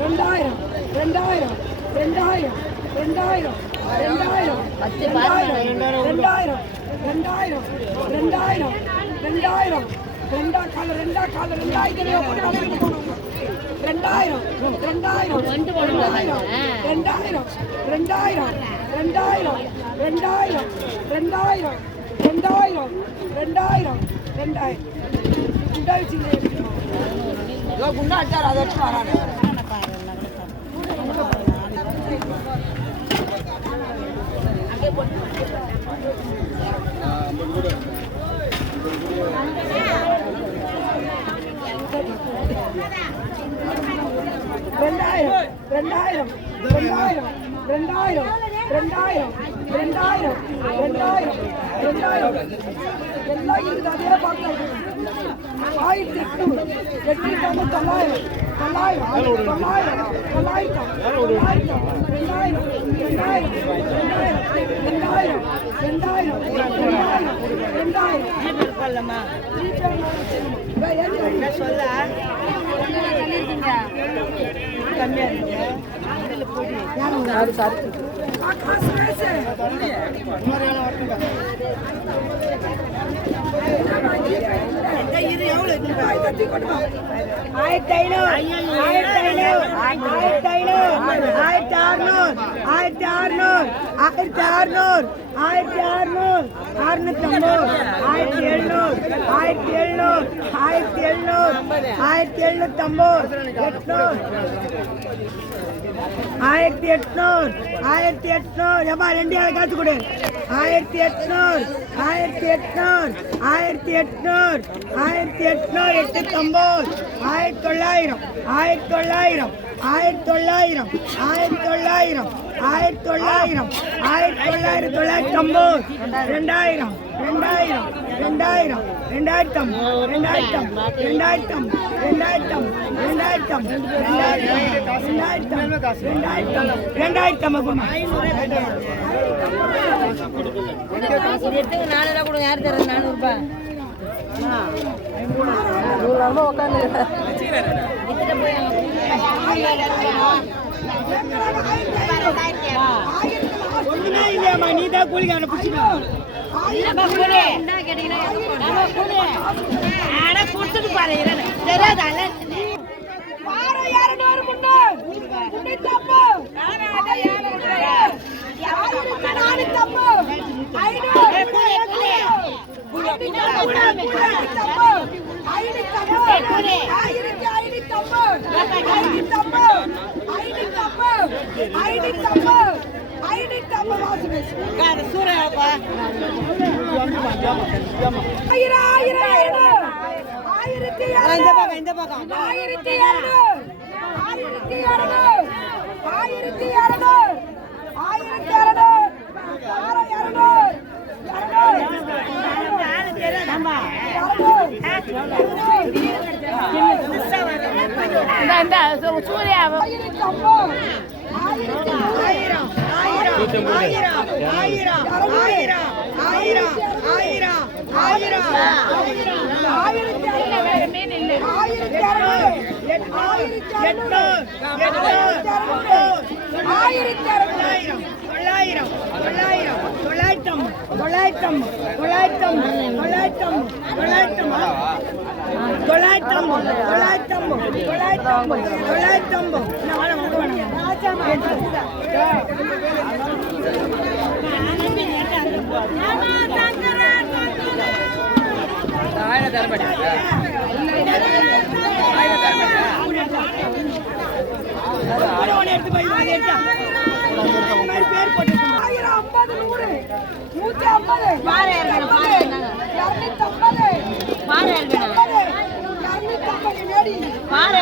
ரெண்டாயிரம் ரெண்டாயிரம் ரெண்டாயிரம் ரெண்டாயிரம் ரெண்டாயிரம் ரெண்டாயிரம் ரெண்டாயிரம் ரெண்டாயிரம் ரெண்டாயிரம் ரெண்டாயிரம் ரெண்டா கால ரெண்டா கால ரெண்டாயிரத்தி ரெண்டாயிரம் ரெண்டாயிரம் ரெண்டாயிரம் ரெண்டாயிரம் ரெண்டாயிரம் ரெண்டாயிரம் ரெண்டாயிரம் ரெண்டாயிரம் ரெண்டாயிரம் ரெண்டாயிரம் ரெண்டாயிரம் ரெண்டாயிரத்தி குண்டா அடிச்சார் அதை வச்சு வரானே ரெண்டாயிரம் ரெண்டாயிரம் ரெண்டாயிரம் ரெண்டாயிரம் ரெண்டாயிரம் ரெண்டாயிரம் ரெண்டாயிரம் ரெண்டாயிரம். எல்லாம் இருக்குது அதே பார்க்கலாம் ஆயிரத்தி எட்நூறு. எட்நூத்தி ஐம்பது தொள்ளாயிரம் தொள்ளாயிரம் தொள்ளாயிரம் தொள்ளாயிரம் தொள்ளாயிரம் ரெண்டாயிரம் ரெண்டாயிரம் ரெண்டாயிரம் ரெண்டாயிரம் ரெண்டாயிரம் ரெண்டாயிரம். ரெண்டாயிரம் சொல்ல ஆயிரத்தி ஐநூறு. ஆயிரத்தி ஐநூறு. ஆயிரத்தி ஐநூறு. ஆயிரத்தி அறுநூறு. ஆயிரத்தி ஆயிரத்தி அறுநூறு ஆயிரத்தி அறுநூறு அறுநூத்தி ஐம்பது ஆயிரத்தி எழுநூறு ஆயிரத்தி எழுநூறு ஆயிரத்தி எழுநூறு ஆயிரத்தி எழுநூத்தி ஐம்பது எட்நூறு. ஆயிரத்தி எட்நூறு ஆயிரத்தி எட்நூறு. ஏப்பா ரெண்டு ஆள் காசு கொடு. ஆயிரத்தி எட்நூறு ஆயிரத்தி எட்நூறு ஆயிரத்தி எட்நூறு ஆயிரத்தி எட்நூறு எட்டு ஐம்பது ஆயிரத்தி தொள்ளாயிரம் ஆயிரத்தி தொள்ளாயிரம். ஆயிரத்தி தொள்ளாயிரம் ஆயிரத்தி தொள்ளாயிரம் ஆயிரத்தி தொள்ளாயிரம் ஆயிரத்தி தொள்ளாயிரத்தி தொள்ளாயிரத்தி ஐம்பது ரெண்டாயிரம் ரெண்டாயிரம் ரெண்டாயிரம் ரெண்டாயிரத்தம் ரெண்டாயிரத்தம் ரெண்டாயிரத்தம் ரெண்டாயிரத்தம் ரெண்டாயிரத்தம் ரெண்டாயிரத்தம் ரெண்டாயிரத்தம் ரெண்டாயிரத்தம் ரெண்டாயிரத்தம் நானூறுவா கொடுங்க யார் தர நானூறுபா உட்காந்து ஒண்ணுமே இல்லையாமா நீ தான் கூலிக்காரனை பிடிச்சிக்கலாம் நம்ம கூலி நம்ம கூலி ஆனா கொடுத்துட்டு பாரு தெரியாதால வாரம் இரநூறு முன்னூறு தப்பு நாலு தப்பு ஐநூறு தப்பு ஐநூறு தப்பு ஐடி தப்பு. ஐடி தப்பு வாசுபி கார சூரேப்பா ஐயரா ஐயரா ஐயரா ஆயிரத்தி இந்த பக்கம் இந்த பக்கம். ஆயிரத்தி இரநூறு ஆயிரத்தி இரநூறு ஆயிரத்தி இரநூறு ஆயிரத்தி இரநூறு ஆறு இரநூறு சூர்யா அறுநூறாயிரம் தொள்ளாயிரம் தொள்ளாயிரம் கொலாட்டம் கொலாட்டம் கொலாட்டம் கொலாட்டம் கொலாட்டம் தொள்ளாயிரத்தம் தொள்ளாயிரத்தம் தொள்ளாயிரத்தம் தொள்ளாயிரத்தம் ஆயிரம் தரப்படாது நூத்தி ஐம்பது பாரு, பாரு, இரநூத்தி ஐம்பது இரநூத்தி ஐம்பது பாரு